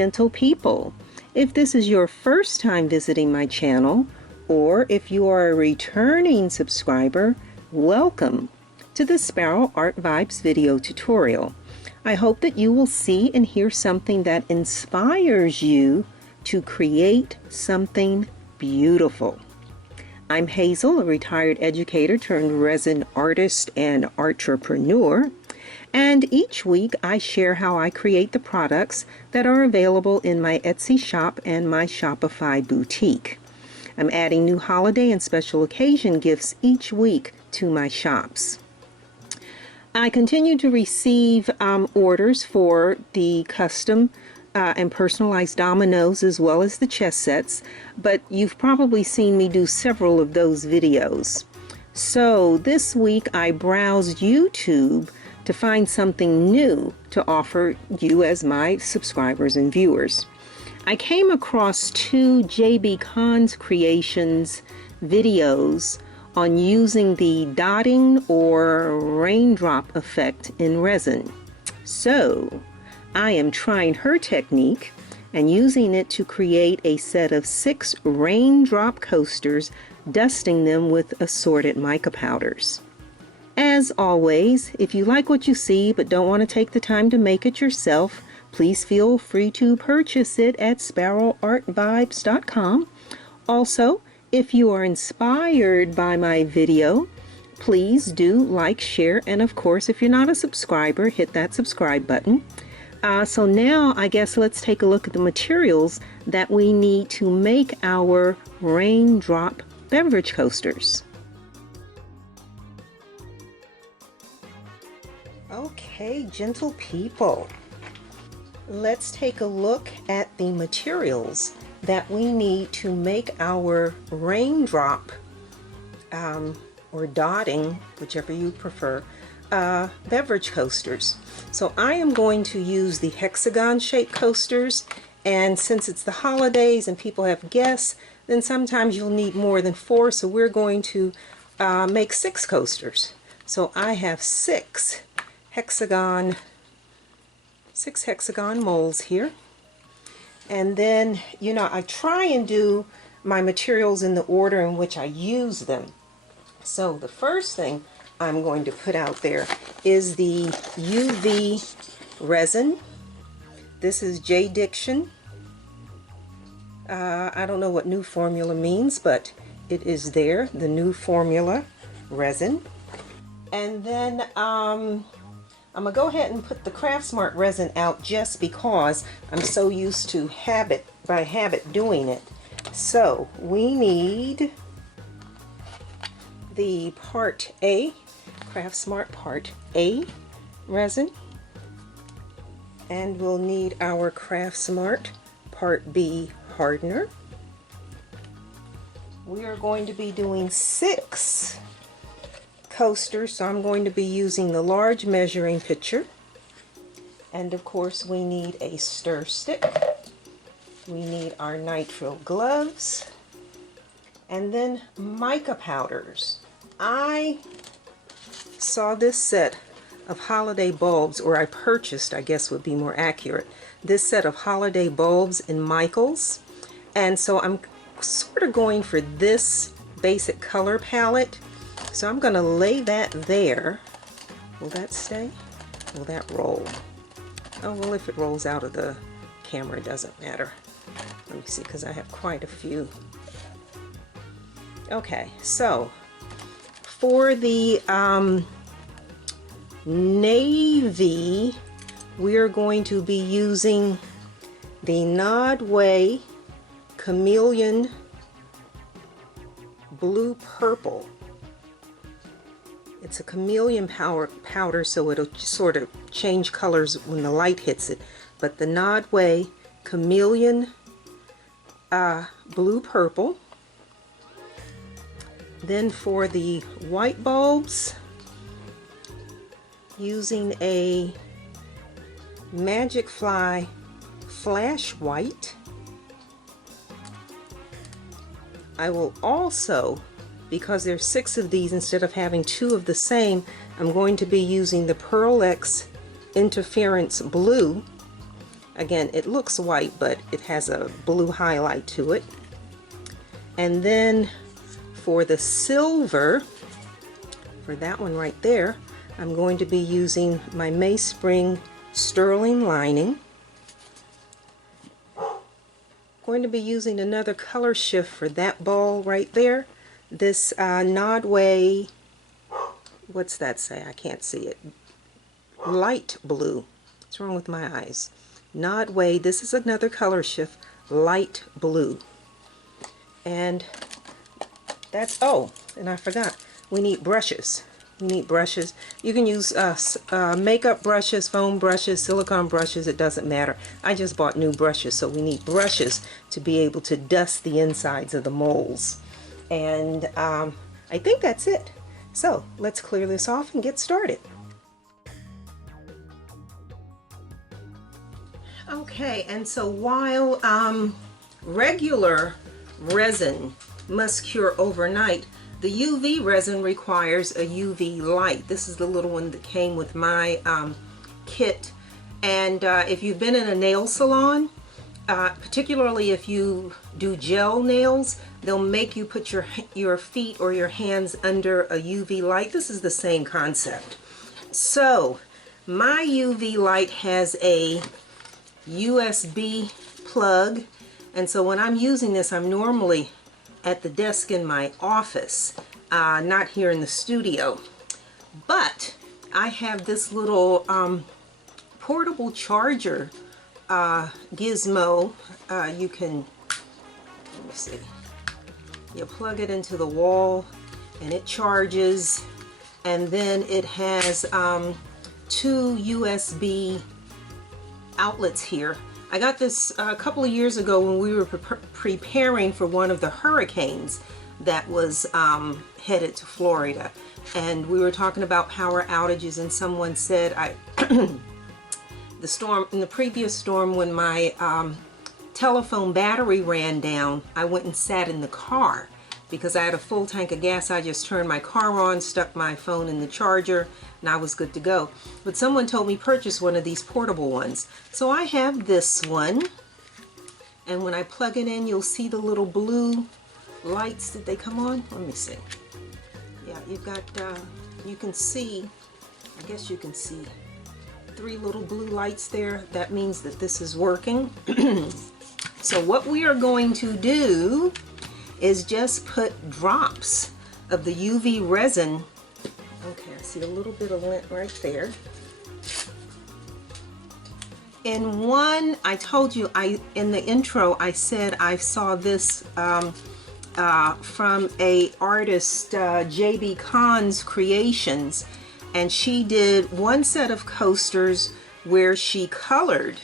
gentle people. If this is your first time visiting my channel, or if you are a returning subscriber, welcome to the Sparrow Art Vibes video tutorial. I hope that you will see and hear something that inspires you to create something beautiful. I'm Hazel, a retired educator turned resin artist and entrepreneur. And each week I share how I create the products that are available in my Etsy shop and my Shopify boutique. I'm adding new holiday and special occasion gifts each week to my shops. I continue to receive orders for the custom and personalized dominoes as well as the chess sets, but you've probably seen me do several of those videos. So this week I browsed YouTube to find something new to offer you as my subscribers and viewers. I came across two JB Khan's Creations videos on using the dotting or raindrop effect in resin. So I am trying her technique and using it to create a set of 6 raindrop coasters, dusting them with assorted mica powders. As always, if you like what you see but don't want to take the time to make it yourself, please feel free to purchase it at sparrowartvibes.com. Also, if you are inspired by my video, please do like, share, and of course, if you're not a subscriber, hit that subscribe button. So now I guess let's take a look at the materials that we need to make our raindrop beverage coasters. Okay, gentle people, let's take a look at the materials that we need to make our raindrop or dotting, whichever you prefer, beverage coasters. So I am going to use the hexagon shaped coasters, and since it's the holidays and people have guests, then sometimes you'll need more than 4, so we're going to make 6 coasters. So I have 6 hexagon molds here. And then, you know, I try and do my materials in the order in which I use them. So the first thing I'm going to put out there is the UV resin. This is J. Diction. I don't know what new formula means, but it is there, the new formula resin. And then I'm going to go ahead and put the Craft Smart resin out just because I'm so used to by habit doing it. So we need the Part A, Craft Smart Part A resin, and we'll need our Craft Smart Part B hardener. We are going to be doing 6 coasters, so I'm going to be using the large measuring pitcher, and of course we need a stir stick, we need our nitrile gloves, and then mica powders. I saw this set of holiday bulbs, or I purchased, I guess would be more accurate, this set of holiday bulbs in Michael's, and so I'm sort of going for this basic color palette. So I'm going to lay that there. Will that stay? Will that roll? Oh, well, if it rolls out of the camera, it doesn't matter. Let me see, because I have quite a few. Okay, so for the navy, we're going to be using the Nodway Chameleon Blue Purple. It's a chameleon powder, so it'll sort of change colors when the light hits it. But the Nodway Chameleon Blue Purple. Then for the white bulbs, using a Magic Fly Flash White. I will also, because there's 6 of these instead of having 2 of the same, I'm going to be using the Pearl X Interference Blue. Again, it looks white, but it has a blue highlight to it. And then for the silver, for that one right there, I'm going to be using my Mayspring sterling lining. Going to be using another color shift for that ball right there. This Nodway, what's that say? I can't see it. Light blue. What's wrong with my eyes? Nodway, this is another color shift, light blue. And that's, oh, and I forgot, we need brushes. We need brushes. You can use makeup brushes, foam brushes, silicone brushes, it doesn't matter. I just bought new brushes, so we need brushes to be able to dust the insides of the molds. And I think that's it. So let's clear this off and get started. Okay, and so while regular resin must cure overnight, the UV resin requires a UV light. This is the little one that came with my kit. And if you've been in a nail salon, particularly if you do gel nails, they'll make you put your feet or your hands under a UV light. This is the same concept. So my UV light has a USB plug, and so when I'm using this, I'm normally at the desk in my office, not here in the studio. But I have this little portable charger gizmo. You can, let me see, you plug it into the wall and it charges, and then it has 2 USB outlets here. I got this a couple of years ago when we were preparing for one of the hurricanes that was headed to Florida, and we were talking about power outages, and someone said the storm, in the previous storm, when my telephone battery ran down, I went and sat in the car because I had a full tank of gas. I just turned my car on, stuck my phone in the charger, and I was good to go. But someone told me purchase one of these portable ones. So I have this one, and when I plug it in, you'll see the little blue lights. Did they come on? Let me see. Yeah, you've got, you can see, I guess you can see 3 little blue lights there. That means that this is working. So what we are going to do is just put drops of the UV resin. Okay, I see a little bit of lint right there. In one, I told you, in the intro, I said I saw this from a artist, JB Kahn's Creations, and she did one set of coasters where she colored.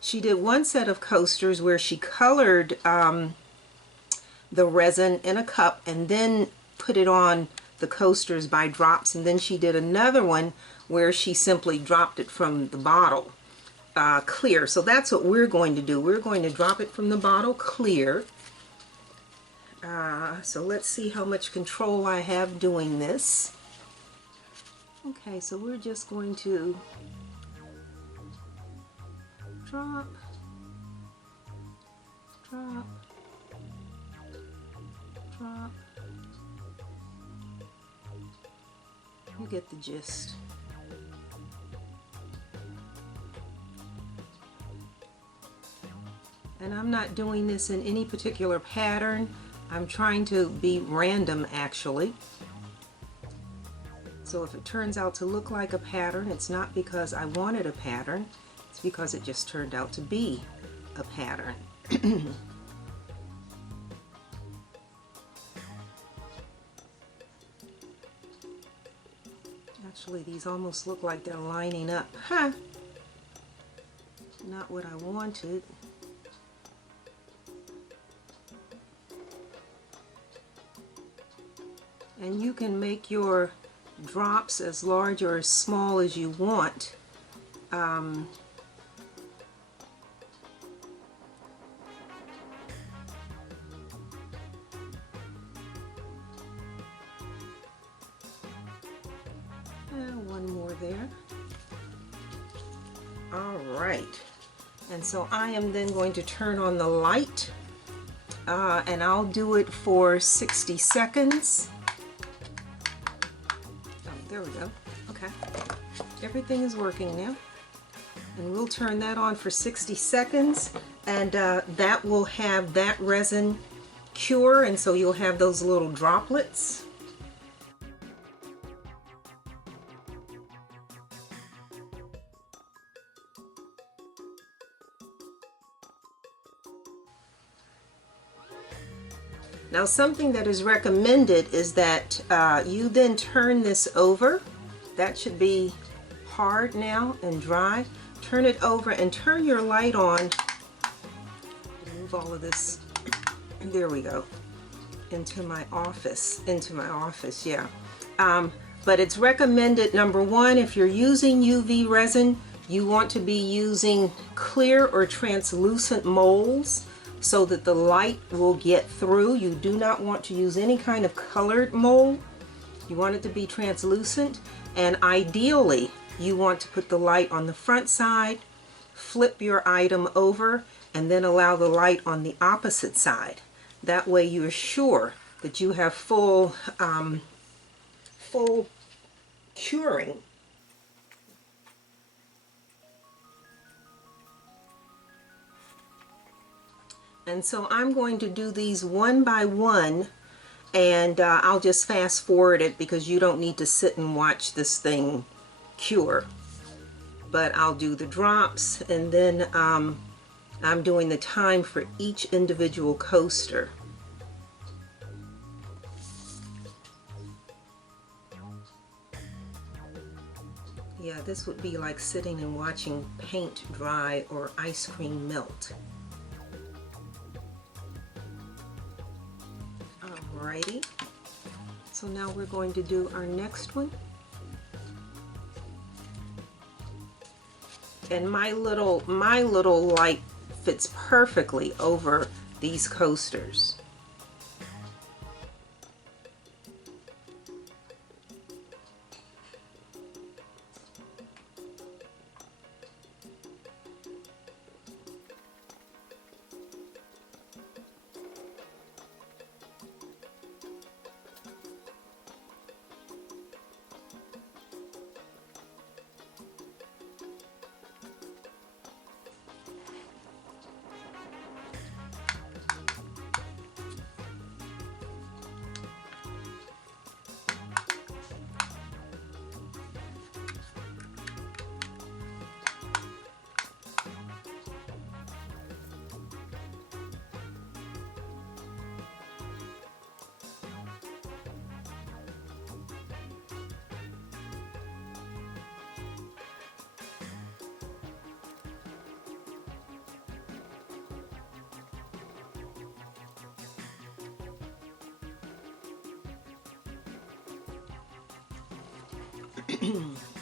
She did one set of coasters where she colored the resin in a cup and then put it on the coasters by drops, and then she did another one where she simply dropped it from the bottle clear. So that's what we're going to do. We're going to drop it from the bottle clear. So let's see how much control I have doing this. Okay, so we're just going to drop, drop, drop. You get the gist. And I'm not doing this in any particular pattern. I'm trying to be random, actually. So if it turns out to look like a pattern, it's not because I wanted a pattern. It's because it just turned out to be a pattern. Actually, these almost look like they're lining up. Huh? Not what I wanted. And you can make your drops as large or as small as you want. One more there. All right. And so I am then going to turn on the light, and I'll do it for 60 seconds. Oh, there we go. Okay. Everything is working now. And we'll turn that on for 60 seconds, and that will have that resin cure, and so you'll have those little droplets. Now, something that is recommended is that you then turn this over. That should be hard now and dry. Turn it over and turn your light on. Move all of this, there we go, into my office, yeah. But it's recommended, number one, if you're using UV resin, you want to be using clear or translucent molds so that the light will get through. You do not want to use any kind of colored mold. You want it to be translucent, and ideally you want to put the light on the front side, flip your item over, and then allow the light on the opposite side. That way you are sure that you have full curing. And so I'm going to do these one by one, and I'll just fast forward it because you don't need to sit and watch this thing cure. But I'll do the drops, and then I'm doing the time for each individual coaster. Yeah, this would be like sitting and watching paint dry or ice cream melt. Alrighty, so now we're going to do our next one. And my little light fits perfectly over these coasters.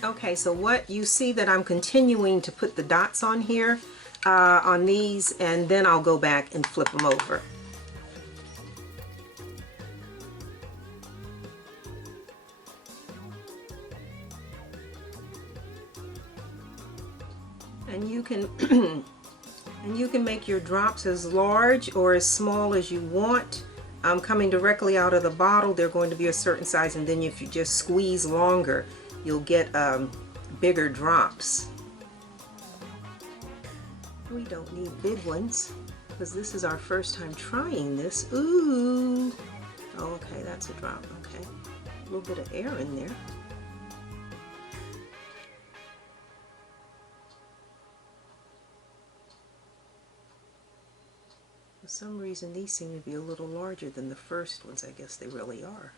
Okay, so what you see that I'm continuing to put the dots on here, on these, and then I'll go back and flip them over. And you can and you can make your drops as large or as small as you want. Coming directly out of the bottle, they're going to be a certain size, and then if you just squeeze longer, you'll get bigger drops. We don't need big ones because this is our first time trying this. Ooh, oh, okay, that's a drop. Okay, a little bit of air in there. For some reason, these seem to be a little larger than the first ones. I guess they really are.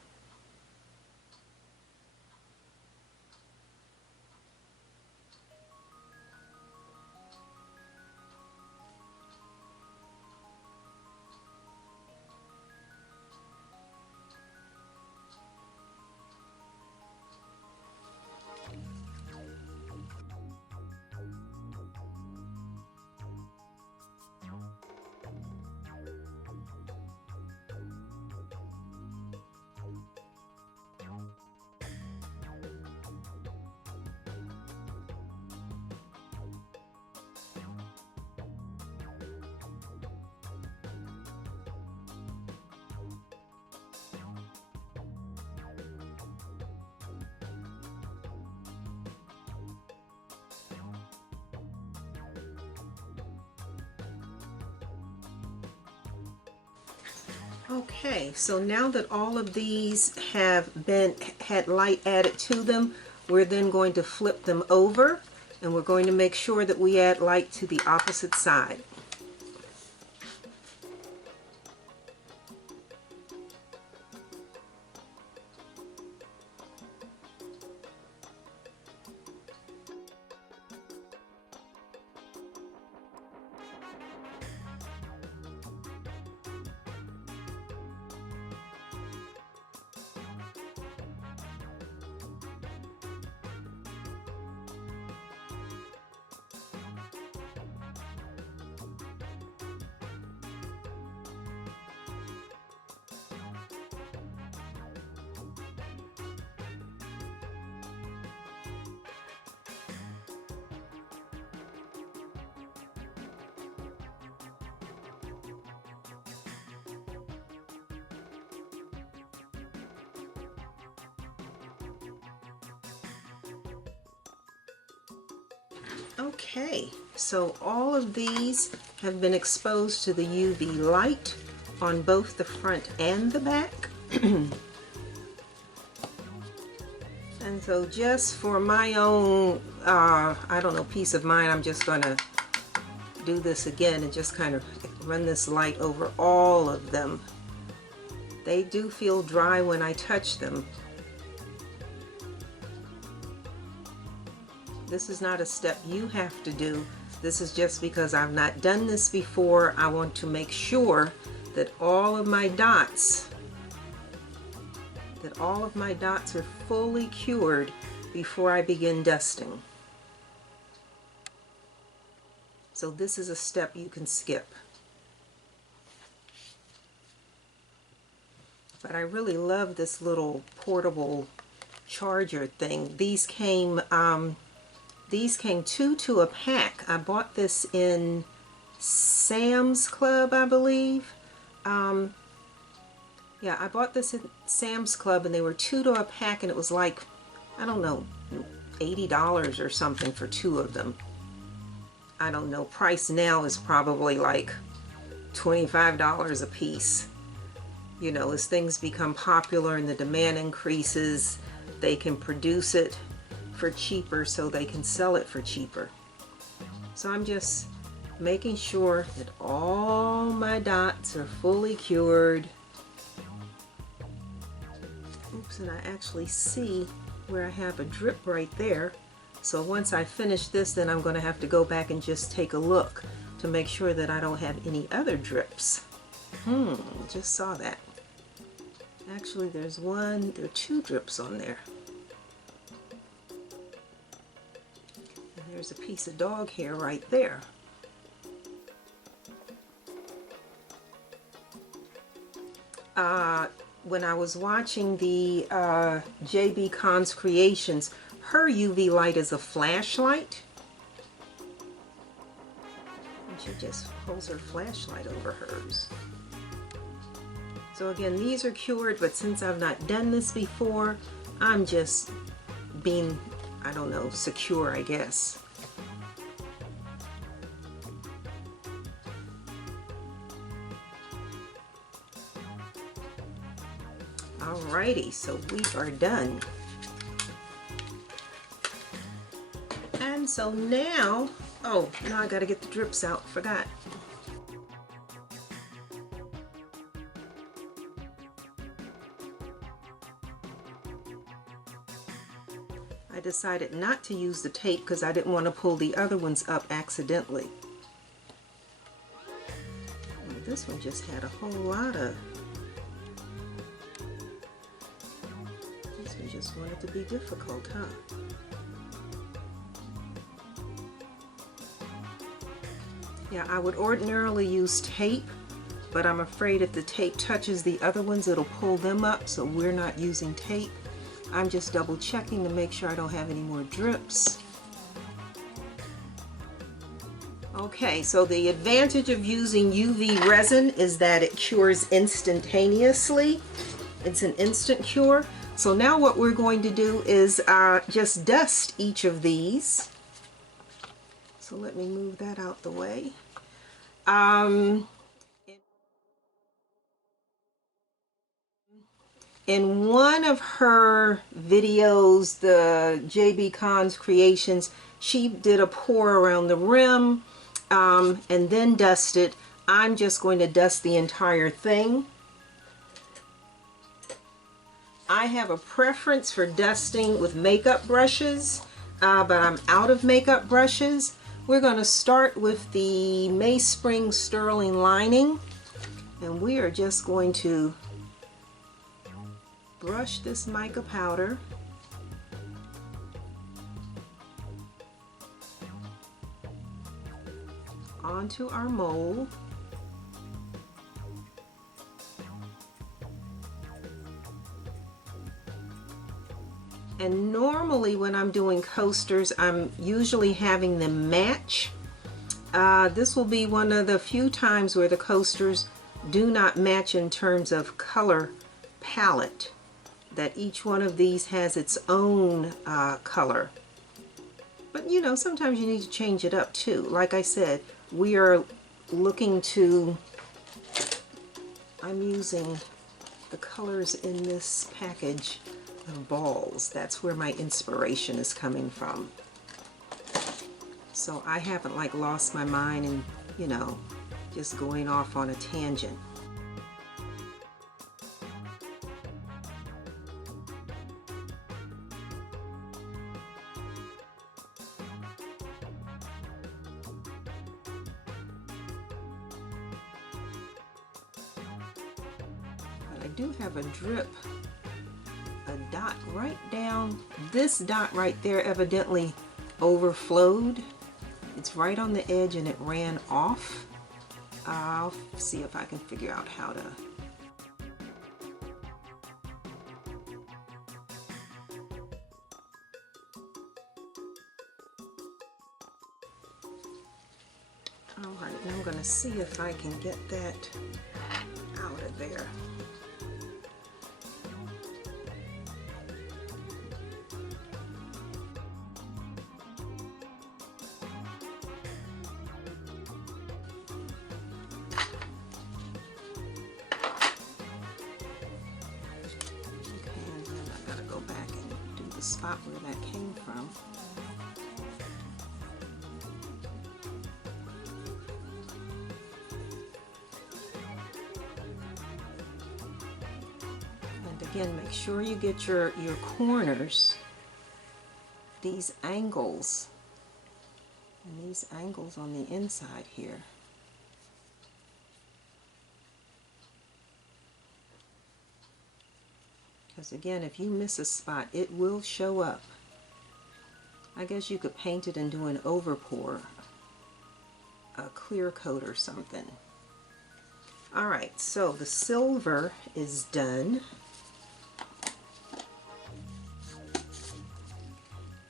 Okay, so now that all of these have had light added to them, we're then going to flip them over, and we're going to make sure that we add light to the opposite side. Okay, so all of these have been exposed to the UV light on both the front and the back. And so just for my own, I don't know, peace of mind, I'm just going to do this again and just kind of run this light over all of them. They do feel dry when I touch them. This is not a step you have to do. This is just because I've not done this before. I want to make sure that all of my dots are fully cured before I begin dusting. So this is a step you can skip. But I really love this little portable charger thing. These came 2 to a pack. I bought this in Sam's Club, I believe. Yeah, I bought this at Sam's Club, and they were 2 to a pack, and it was like, I don't know, $80 or something for 2 of them. I don't know, price now is probably like $25 a piece. You know, as things become popular and the demand increases, they can produce it for cheaper so they can sell it for cheaper. So I'm just making sure that all my dots are fully cured. Oops, and I actually see where I have a drip right there. So once I finish this, then I'm going to have to go back and just take a look to make sure that I don't have any other drips. Just saw that. Actually, there are 2 drips on there. And there's a piece of dog hair right there. When I was watching the JB Khan's Creations, her UV light is a flashlight. And she just holds her flashlight over hers. So again, these are cured, but since I've not done this before, I'm just being, I don't know, secure, I guess. Alrighty, so we are done. And so now, oh, now I gotta get the drips out, forgot. I decided not to use the tape because I didn't want to pull the other ones up accidentally. And this one just had a whole lot of... This one just wanted to be difficult, huh? Yeah, I would ordinarily use tape, but I'm afraid if the tape touches the other ones, it'll pull them up, so we're not using tape. I'm just double checking to make sure I don't have any more drips. Okay, so the advantage of using UV resin is that it cures instantaneously. It's an instant cure. So now what we're going to do is just dust each of these. So let me move that out the way. In one of her videos, the JB Cons Creations, she did a pour around the rim and then dusted. I'm just going to dust the entire thing. I have a preference for dusting with makeup brushes, but I'm out of makeup brushes. We're going to start with the Mainspring Sterling lining, and we are just going to brush this mica powder onto our mold. And normally when I'm doing coasters, I'm usually having them match. This will be one of the few times where the coasters do not match in terms of color palette, that each one of these has its own color. But you know, sometimes you need to change it up too. Like I said, we are looking to, I'm using the colors in this package of balls. That's where my inspiration is coming from. So I haven't like lost my mind and, you know, just going off on a tangent. But I do have a drip, a dot right down. This dot right there evidently overflowed. It's right on the edge and it ran off. I'll see if I can figure out how to. Alright, and I'm going to see if I can get that out of there. Spot where that came from. And again, make sure you get your corners, these angles, and these angles on the inside here. Because again, if you miss a spot, it will show up. I guess you could paint it and do an overpour, a clear coat or something. Alright, so the silver is done.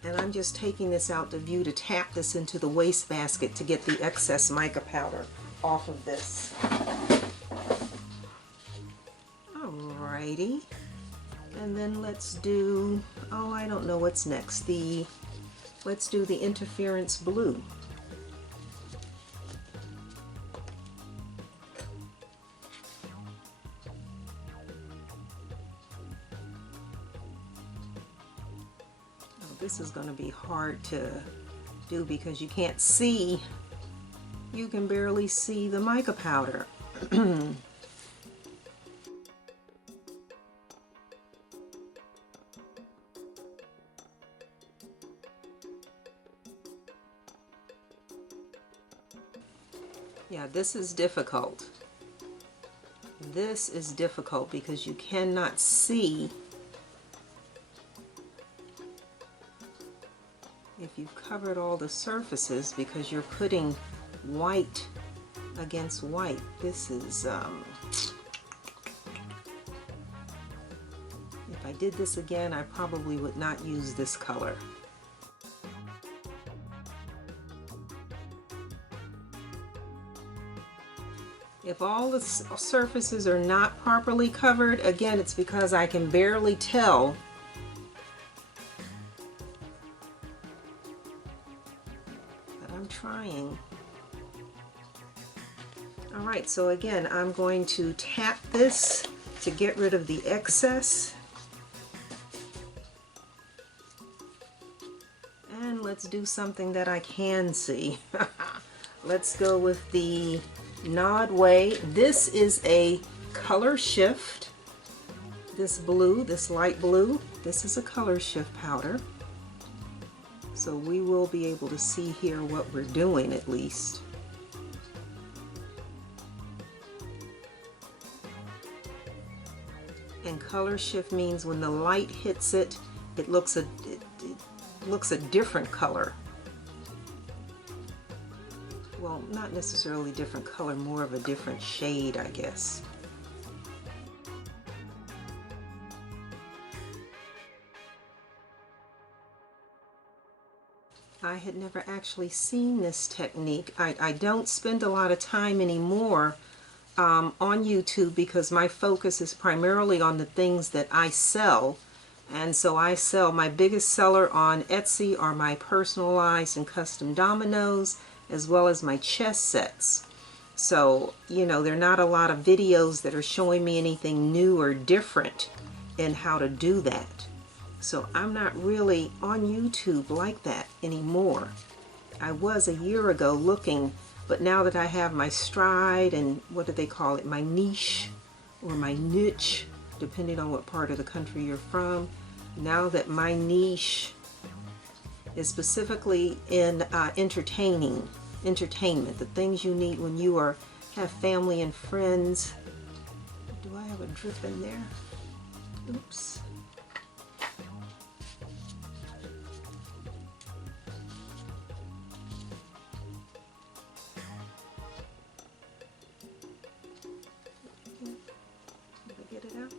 And I'm just taking this out to view to tap this into the wastebasket to get the excess mica powder off of this. Alrighty. And then let's do, oh, I don't know what's next. Let's do the interference blue. Oh, this is going to be hard to do because you can't see. You can barely see the mica powder. Yeah, this is difficult. This is difficult because you cannot see if you've covered all the surfaces because you're putting white against white. This is, if I did this again, I probably would not use this color. If all the surfaces are not properly covered, again, it's because I can barely tell. But I'm trying. Alright, so again, I'm going to tap this to get rid of the excess. And let's do something that I can see. Let's go with the Nod Way. This is a color shift. This blue, this light blue, this is a color shift powder. So we will be able to see here what we're doing at least. And color shift means when the light hits it, it looks a different color. Well, not necessarily different color, more of a different shade, I guess. I had never actually seen this technique. I don't spend a lot of time anymore on YouTube because my focus is primarily on the things that I sell. And so I sell, my biggest seller on Etsy are my personalized and custom dominoes, as well as my chess sets. So, you know, there are not a lot of videos that are showing me anything new or different in how to do that. So I'm not really on YouTube like that anymore. I was a year ago looking, but now that I have my stride and what do they call it, my niche or my niche, depending on what part of the country you're from, now that my niche is specifically in entertainment, the things you need when you have family and friends. Do I have a drip in there? Oops. Get it out.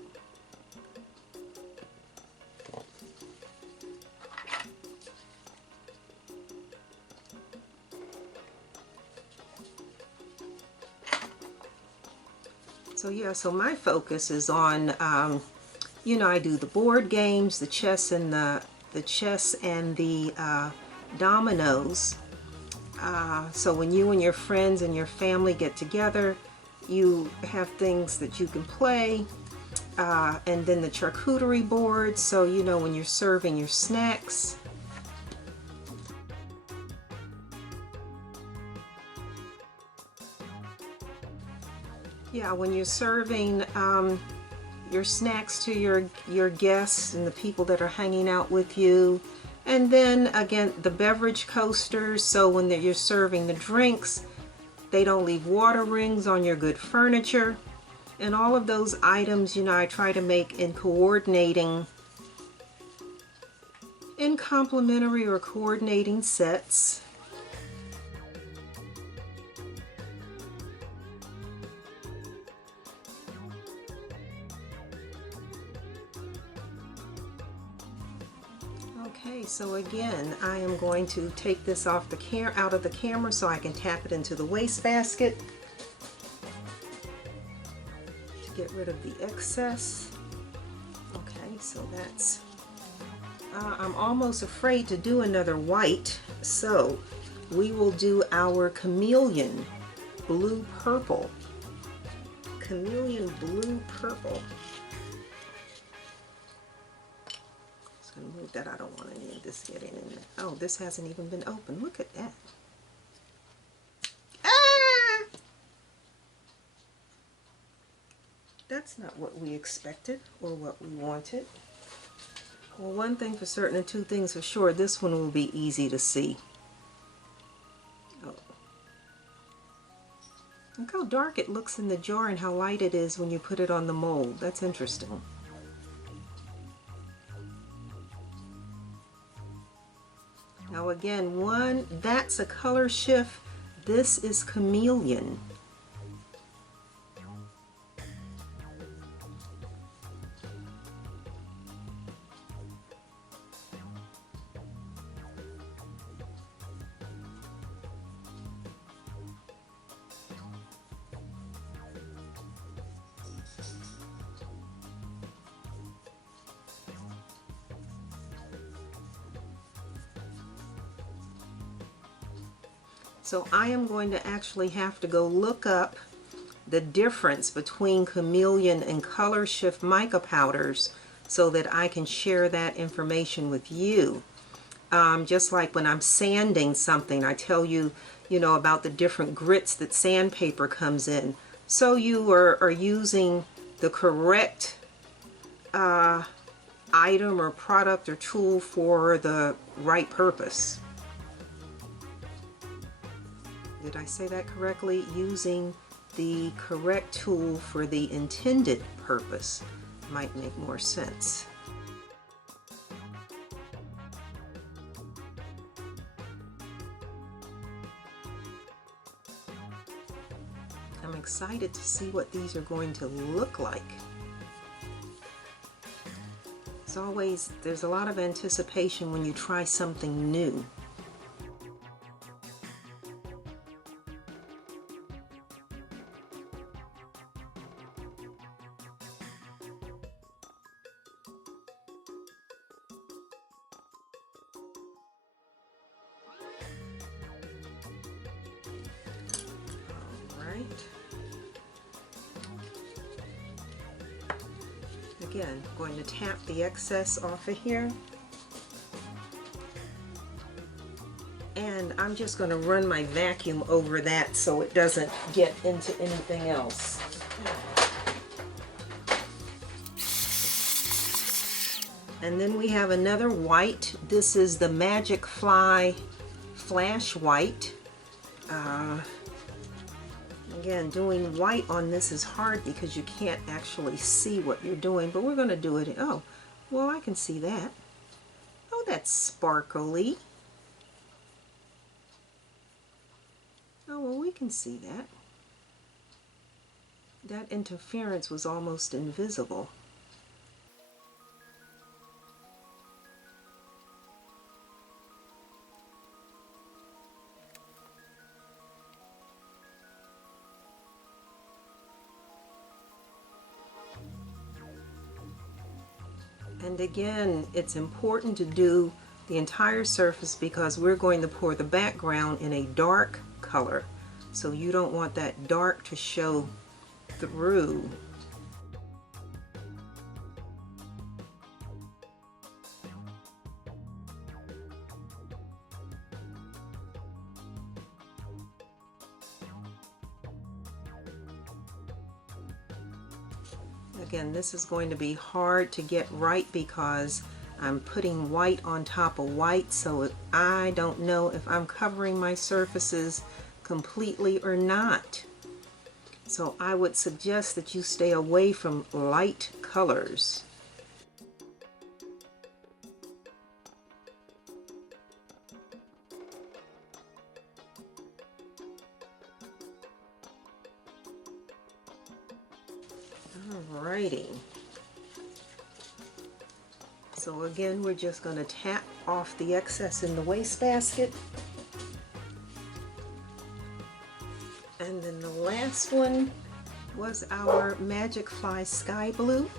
So yeah, so my focus is on, you know, I do the board games, the chess and the dominoes. So when you and your friends and your family get together, you have things that you can play, and then the charcuterie board. So you know when you're serving your snacks. Yeah, when you're serving your snacks to your guests and the people that are hanging out with you. And then again, the beverage coasters, so when you're serving the drinks, they don't leave water rings on your good furniture. And all of those items, you know, I try to make in complementary or coordinating sets. Okay, so again, I am going to take this off out of the camera so I can tap it into the wastebasket to get rid of the excess. Okay, so that's, I'm almost afraid to do another white, so we will do our chameleon blue purple. Chameleon blue purple. Move that. I don't want any of this getting in there. Oh, this hasn't even been opened. Look at that. Ah! That's not what we expected or what we wanted. Well, one thing for certain and two things for sure, this one will be easy to see. Oh. Look how dark it looks in the jar and how light it is when you put it on the mold. That's interesting. Now again, that's a color shift. This is chameleon. So I am going to actually have to go look up the difference between chameleon and color shift mica powders so that I can share that information with you. Just like when I'm sanding something, I tell you, about the different grits that sandpaper comes in. So you are using the correct item or product or tool for the right purpose. Did I say that correctly? Using the correct tool for the intended purpose might make more sense. I'm excited to see what these are going to look like. As always, there's a lot of anticipation when you try something new. Again, I'm going to tap the excess off of here, and I'm just going to run my vacuum over that so it doesn't get into anything else. And then we have another white. This is the Magic Fly Flash White. Again, doing white on this is hard because you can't actually see what you're doing, but we're going to do it. Oh, well, I can see that. Oh, that's sparkly. Oh, well, we can see that. That interference was almost invisible. And again, it's important to do the entire surface because we're going to pour the background in a dark color. So you don't want that dark to show through. Again, this is going to be hard to get right because I'm putting white on top of white, so I don't know if I'm covering my surfaces completely or not. So I would suggest that you stay away from light colors. Alrighty. So again, we're just going to tap off the excess in the wastebasket. And then the last one was our Magic Fly Sky Blue.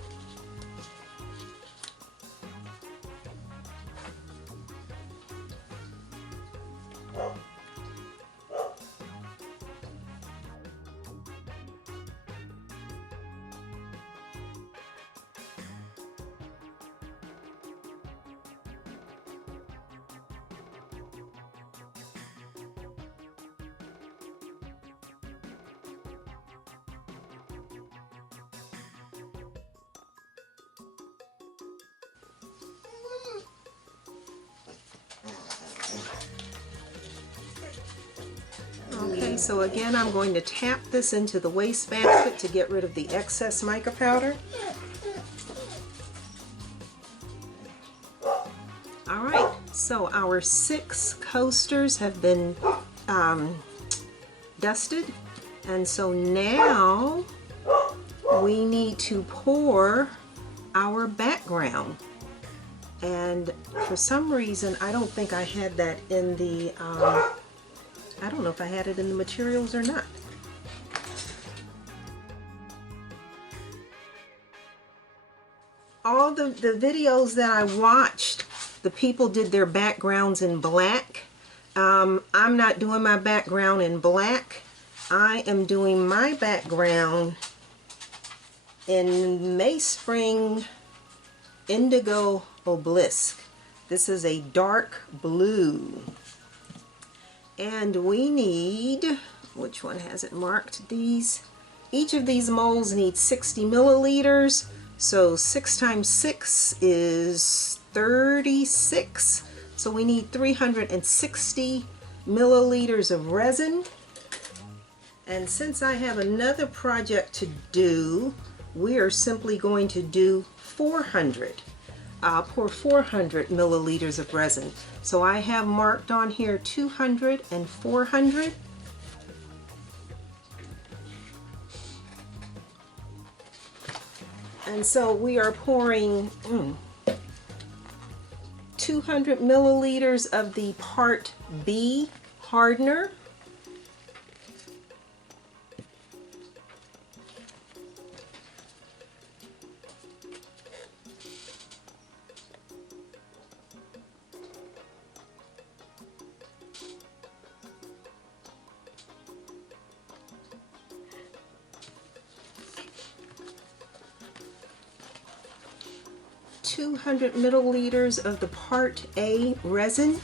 Okay, so again, I'm going to tap this into the wastebasket to get rid of the excess mica powder. Alright, so our 6 coasters have been dusted, and so now we need to pour our background. And for some reason, I don't think I had that in the I don't know if I had it in the materials or not. All the videos that I watched, the people did their backgrounds in black. I'm not doing my background in black. I am doing my background in Mayspring Indigo Obelisk. This is a dark blue. And we need, which one has it marked? These. Each of these molds needs 60 milliliters. So 6 times 6 is 36. So we need 360 milliliters of resin. And since I have another project to do, we are simply going to do 400. I'll pour 400 milliliters of resin. So I have marked on here 200 and 400. And so we are pouring 200 milliliters of the Part B hardener. .200 milliliters of the Part A resin.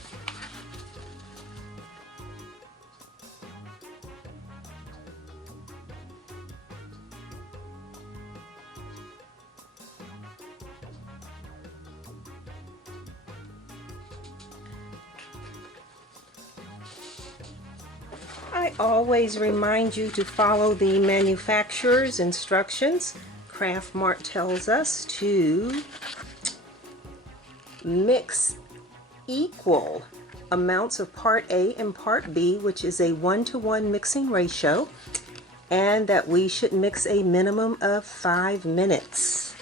I always remind you to follow the manufacturer's instructions. Craft Mart tells us to mix equal amounts of Part A and Part B, which is a 1-to-1 mixing ratio, and that we should mix a minimum of 5 minutes.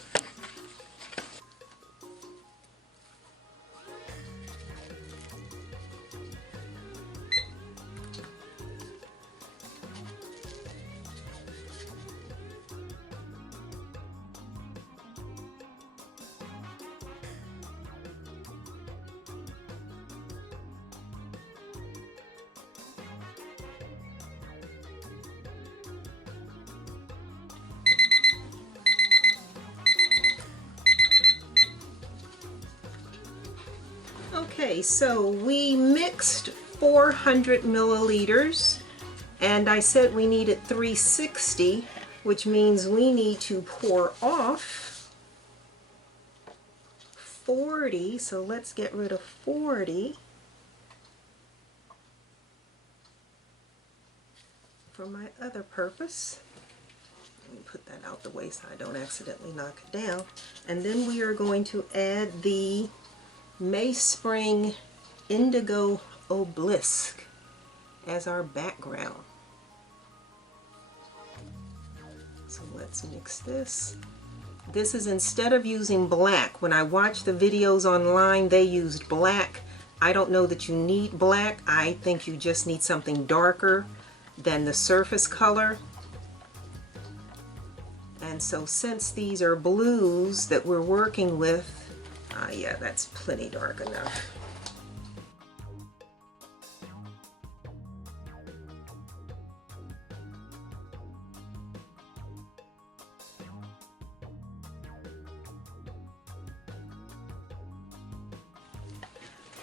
Okay, so we mixed 400 milliliters, and I said we needed 360, which means we need to pour off 40. So let's get rid of 40 for my other purpose. Let me put that out the way so I don't accidentally knock it down. And then we are going to add the Mayspring Indigo Obelisk as our background. So let's mix this. This is, instead of using black, when I watched the videos online they used black. I don't know that you need black. I think you just need something darker than the surface color. And so since these are blues that we're working with, yeah, that's plenty dark enough.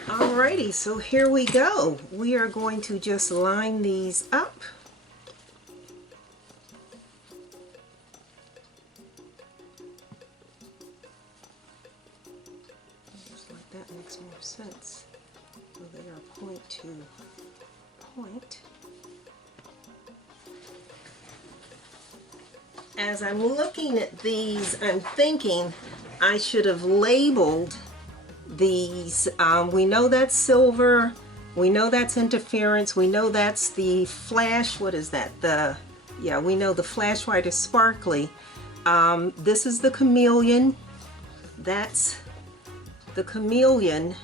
Alrighty, so here we go. We are going to just line these up. That makes more sense. So they are point to point. As I'm looking at these, I'm thinking I should have labeled these. We know that's silver, we know that's interference, we know that's the flash, what is that? We know the flash white is sparkly. This is the chameleon, that's the chameleon,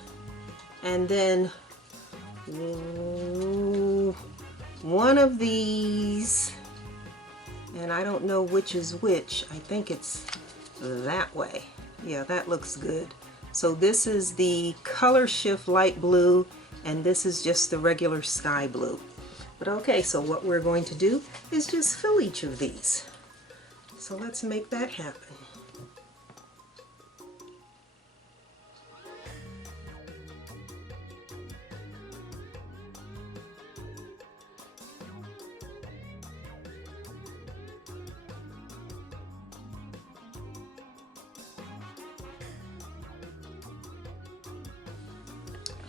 and then one of these, and I don't know which is which. I think it's that way. Yeah, that looks good. So this is the color shift light blue, and this is just the regular sky blue. But okay, so what we're going to do is just fill each of these. So let's make that happen.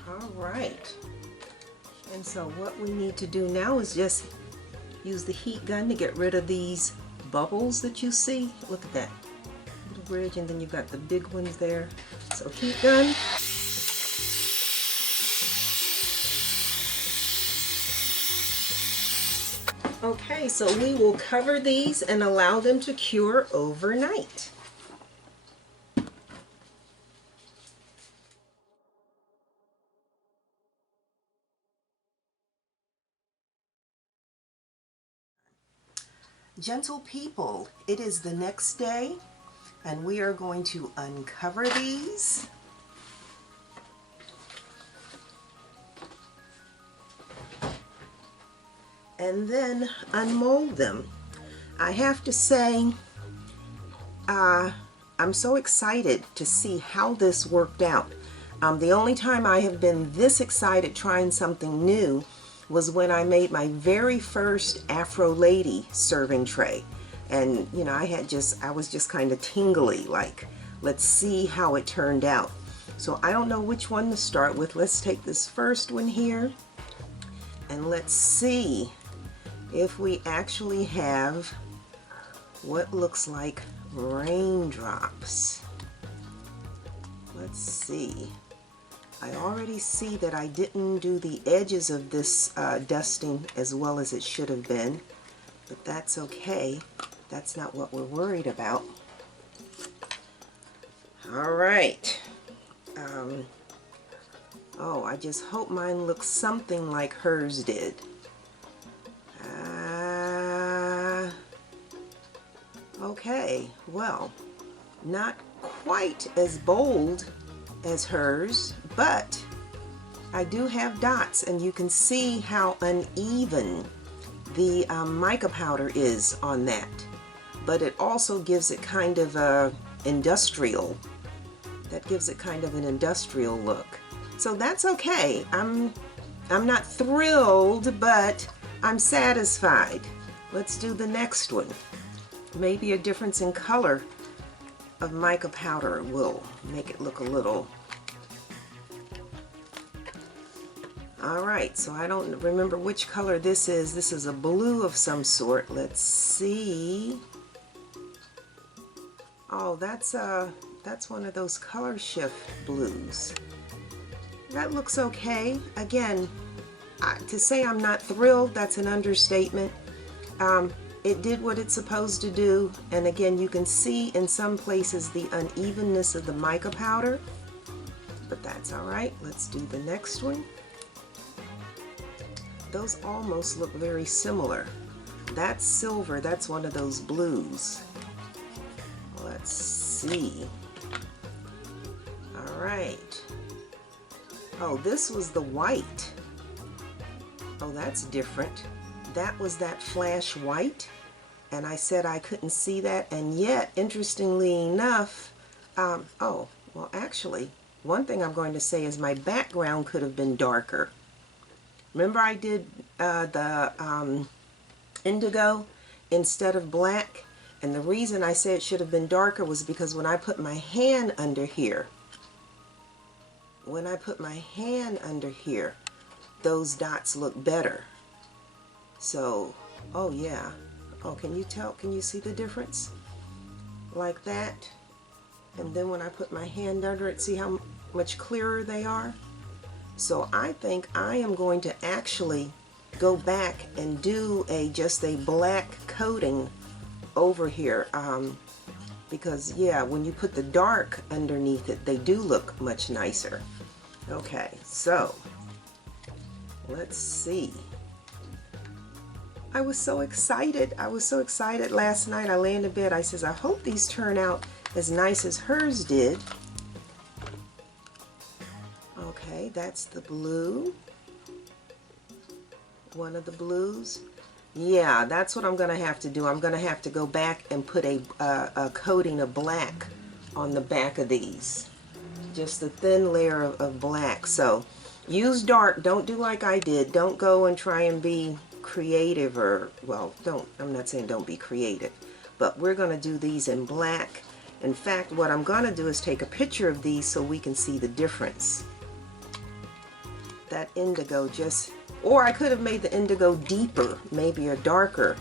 All right. And so what we need to do now is just use the heat gun to get rid of these bubbles that you see. Look at that little ridge, and then you've got the big ones there. So heat gun. Okay, so we will cover these and allow them to cure overnight. Gentle people, it is the next day, and we are going to uncover these. And then unmold them. I have to say, I'm so excited to see how this worked out. The only time I have been this excited trying something new was when I made my very first Afro Lady serving tray. And you know, I was just kind of tingly, like, let's see how it turned out. So I don't know which one to start with. Let's take this first one here, and let's see if we actually have what looks like raindrops. Let's see. I already see that I didn't do the edges of this dusting as well as it should have been, but that's okay. That's not what we're worried about. All right. Oh, I just hope mine looks something like hers did. Okay, well, not quite as bold as hers, but I do have dots, and you can see how uneven the mica powder is on that. But it also gives it kind of a industrial, that gives it kind of an industrial look. So that's okay. I'm not thrilled, but I'm satisfied. Let's do the next one. Maybe a difference in color of mica powder will make it look a little. Alright, so I don't remember which color this is. This is a blue of some sort. Let's see. Oh, that's one of those color shift blues. That looks okay. Again, to say I'm not thrilled, that's an understatement. It did what it's supposed to do, and again, you can see in some places the unevenness of the mica powder, but that's all right. Let's do the next one. Those almost look very similar. That's silver. That's one of those blues. Let's see. All right. Oh, this was the white. Oh, that's different. That was that flash white, and I said I couldn't see that, and yet, interestingly enough, oh, well, actually, one thing I'm going to say is my background could have been darker. Remember I did the indigo instead of black, and the reason I say it should have been darker was because when I put my hand under here, those dots look better. So, oh yeah. Oh, can you tell? Can you see the difference? Like that. And then when I put my hand under it, see how much clearer they are? So I think I am going to actually go back and do just a black coating over here. Because yeah, when you put the dark underneath it, they do look much nicer. Okay, so let's see. I was so excited. I was so excited last night. I lay in the bed. I says, I hope these turn out as nice as hers did. Okay, that's the blue. One of the blues. Yeah, that's what I'm going to have to do. I'm going to have to go back and put a coating of black on the back of these. Just a thin layer of black. So use dark. Don't do like I did. Don't go and try and be creative, or, well, I'm not saying don't be creative, but we're going to do these in black. In fact, what I'm going to do is take a picture of these so we can see the difference. That indigo just, or I could have made the indigo deeper, maybe a darker,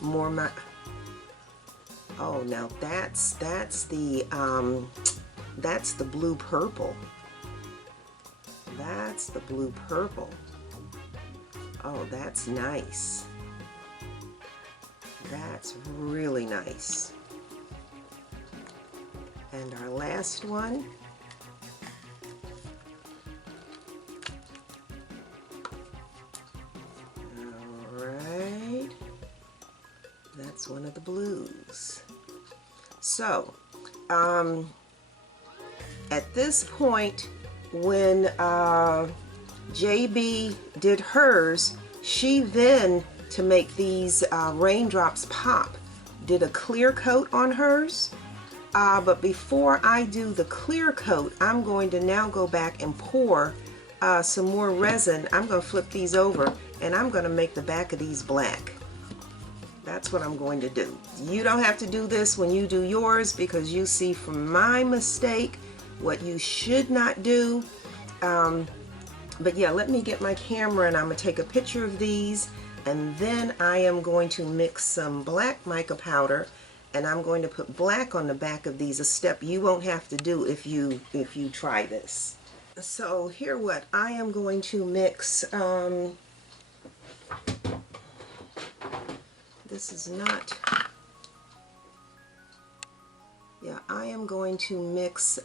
more oh, now that's the blue purple. That's the blue purple. Oh, that's nice. That's really nice. And our last one. Alright. That's one of the blues. So, at this point, when JB did hers, she then, to make these raindrops pop, did a clear coat on hers. But before I do the clear coat, I'm going to now go back and pour some more resin. I'm going to flip these over, and I'm going to make the back of these black. That's what I'm going to do. You don't have to do this when you do yours, because you see from my mistake what you should not do. But yeah, let me get my camera and I'm going to take a picture of these, and then I am going to mix some black mica powder, and I'm going to put black on the back of these, a step you won't have to do if you try this. So here what I am going to mix, this is not, yeah, I am going to mix,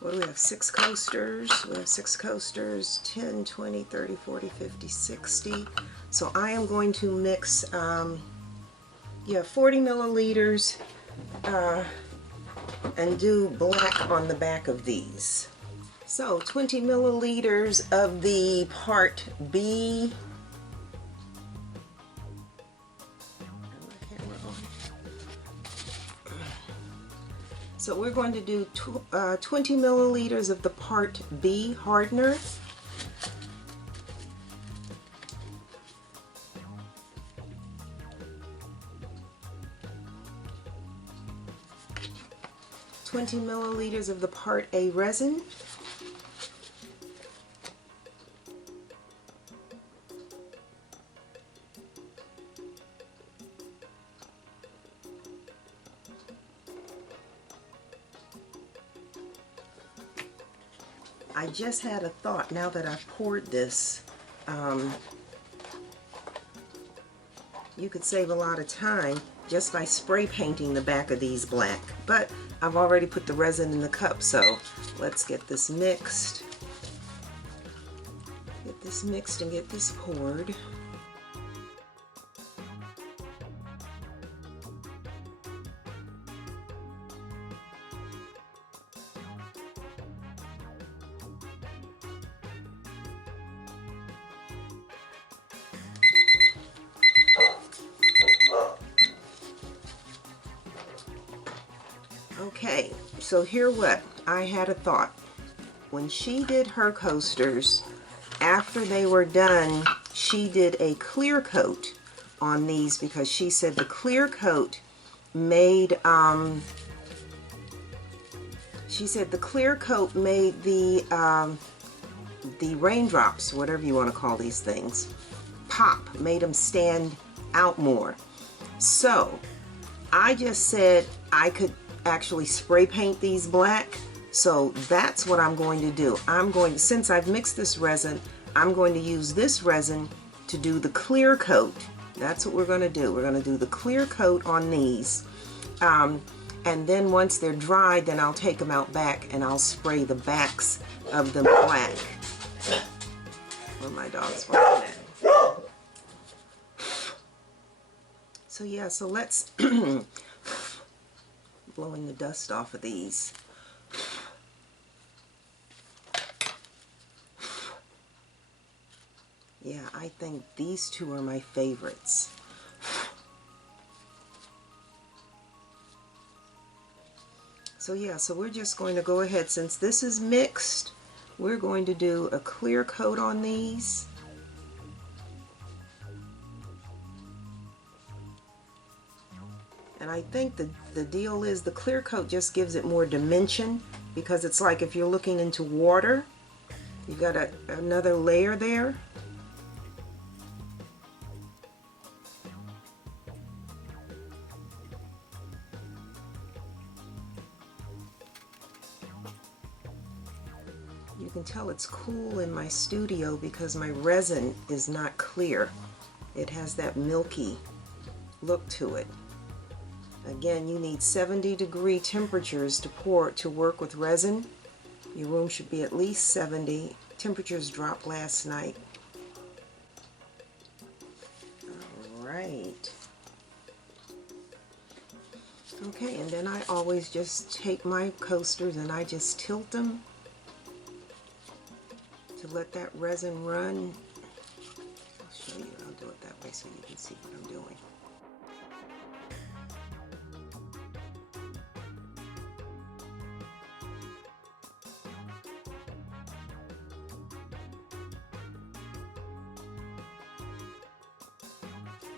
what do we have, 6 coasters? We have 6 coasters, 10, 20, 30, 40, 50, 60. So I am going to mix, yeah, 40 milliliters, and do black on the back of these. So 20 milliliters of the part B. So we're going to do 20 milliliters of the part B hardener. $20 milliliters of the part A resin. I just had a thought now that I've poured this. You could save a lot of time just by spray painting the back of these black. But I've already put the resin in the cup, so let's get this mixed. Get this mixed and get this poured. Okay, so here what, I had a thought. When she did her coasters, after they were done, she did a clear coat on these, because she said the clear coat made, she said the clear coat made the raindrops, whatever you want to call these things, pop, made them stand out more. So I just said I could actually spray paint these black, so that's what I'm going to do. I'm going to, since I've mixed this resin, I'm going to use this resin to do the clear coat. That's what we're going to do. We're going to do the clear coat on these, and then once they're dry, then I'll take them out back and I'll spray the backs of them black. Where my dog's barking at. So yeah, so let's blowing the dust off of these. I think these two are my favorites. So yeah, so we're just going to go ahead, since this is mixed, we're going to do a clear coat on these. And I think the deal is the clear coat just gives it more dimension, because it's like if you're looking into water, you got another layer there. You can tell it's cool in my studio because my resin is not clear. It has that milky look to it. Again, you need 70-degree temperatures to work with resin. Your room should be at least 70. Temperatures dropped last night. All right. Okay, and then I always just take my coasters and I just tilt them to let that resin run. I'll show you. I'll do it that way so you can see what I'm doing.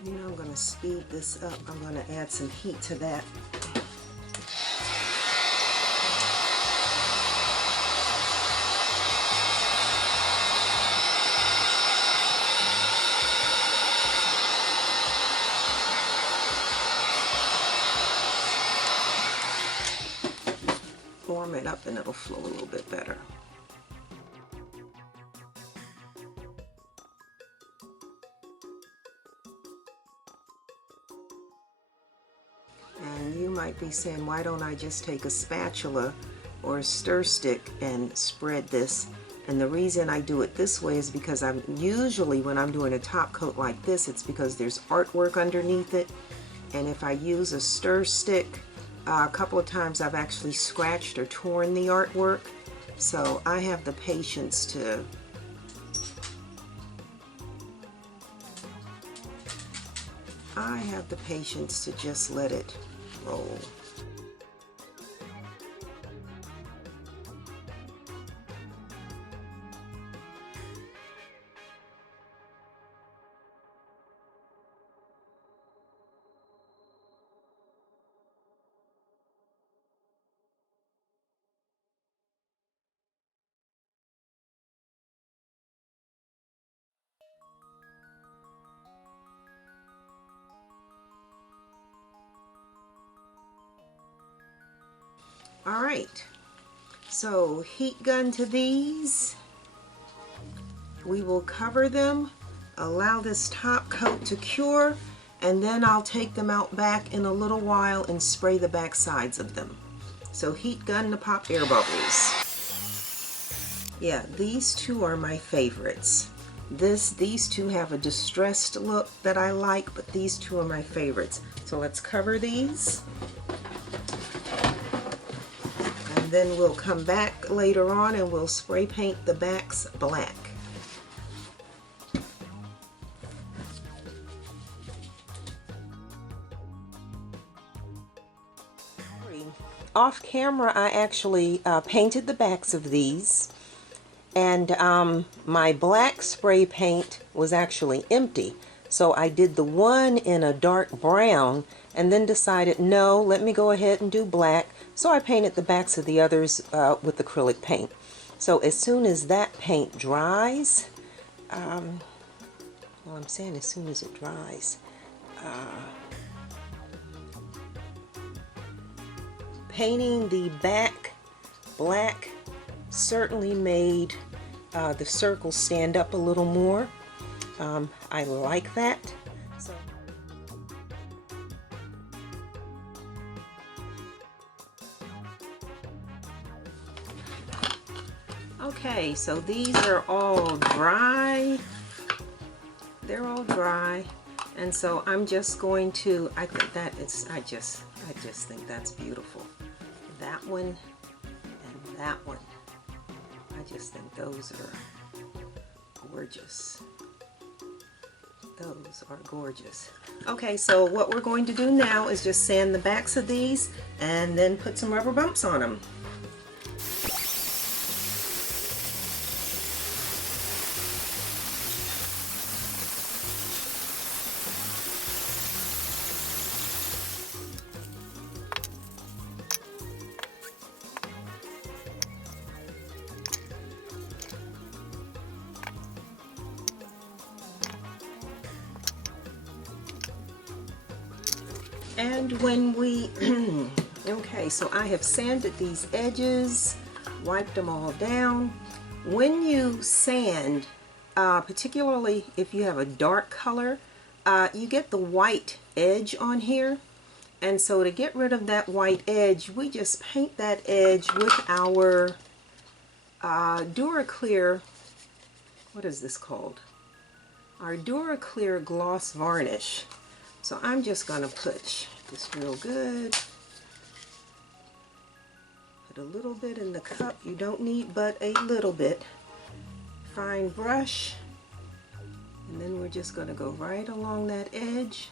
You know, I'm going to speed this up. I'm going to add some heat to that. Warm it up and it'll flow a little bit better. And you might be saying, why don't I just take a spatula or a stir stick and spread this? And the reason I do it this way is because I'm usually, when I'm doing a top coat like this, it's because there's artwork underneath it. And if I use a stir stick, a couple of times I've actually scratched or torn the artwork. So I have the patience to just let it roll. All right, so heat gun to these. We will cover them, allow this top coat to cure, and then I'll take them out back in a little while and spray the back sides of them. So heat gun to pop air bubbles. Yeah, these two are my favorites. These two have a distressed look that I like, but these two are my favorites. So let's cover these. And then we'll come back later on and we'll spray paint the backs black. Off camera, I actually painted the backs of these, and my black spray paint was actually empty. So I did the one in a dark brown and then decided, no, let me go ahead and do black. So I painted the backs of the others with acrylic paint. So as soon as that paint dries, well, I'm saying as soon as it dries, painting the back black certainly made the circles stand up a little more. I like that. So, okay, so these are all dry. They're all dry, and so I'm just going to, I think that is, I just think that's beautiful. That one and that one. I just think those are gorgeous. Those are gorgeous. Okay, so what we're going to do now is just sand the backs of these and then put some rubber bumps on them. And when we, okay, so I have sanded these edges, wiped them all down. When you sand, particularly if you have a dark color, you get the white edge on here. And so to get rid of that white edge, we just paint that edge with our Duraclear, what is this called? Our Duraclear gloss varnish. So I'm just going to push this real good. Put a little bit in the cup. You don't need but a little bit. Fine brush. And then we're just going to go right along that edge.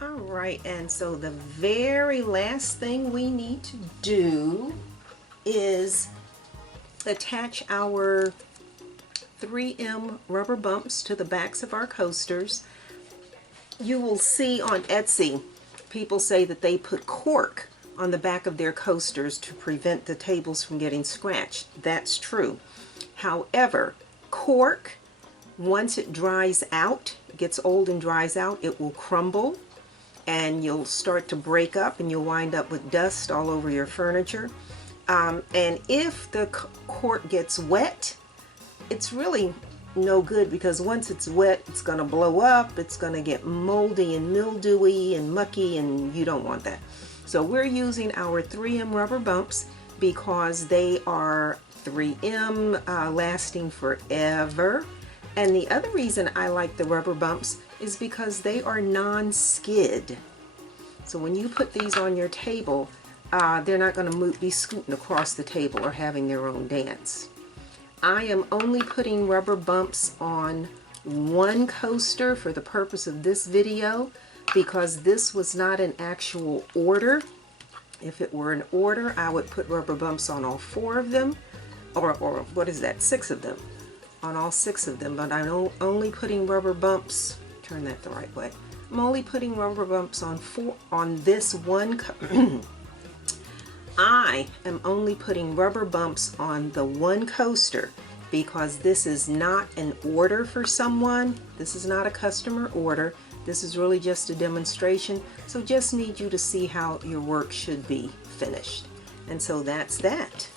Alright, and so the very last thing we need to do is attach our 3M rubber bumps to the backs of our coasters. You will see on Etsy, people say that they put cork on the back of their coasters to prevent the tables from getting scratched. That's true. However, cork, once it dries out, gets old and dries out, it will crumble and you'll start to break up and you'll wind up with dust all over your furniture. And if the cork gets wet, it's really no good, because once it's wet, it's going to blow up, it's going to get moldy and mildewy and mucky, and you don't want that. So we're using our 3M rubber bumps because they are 3M, lasting forever. And the other reason I like the rubber bumps is because they are non-skid. So when you put these on your table, they're not going to be scooting across the table or having their own dance. I am only putting rubber bumps on one coaster for the purpose of this video, because this was not an actual order. If it were an order, I would put rubber bumps on all 4 of them, or what is that, 6 of them, on all 6 of them. But I'm only putting rubber bumps, turn that the right way, I'm only putting rubber bumps on this one I am only putting rubber bumps on the one coaster because this is not an order for someone. This is not a customer order. This is really just a demonstration. So just need you to see how your work should be finished. And so that's that.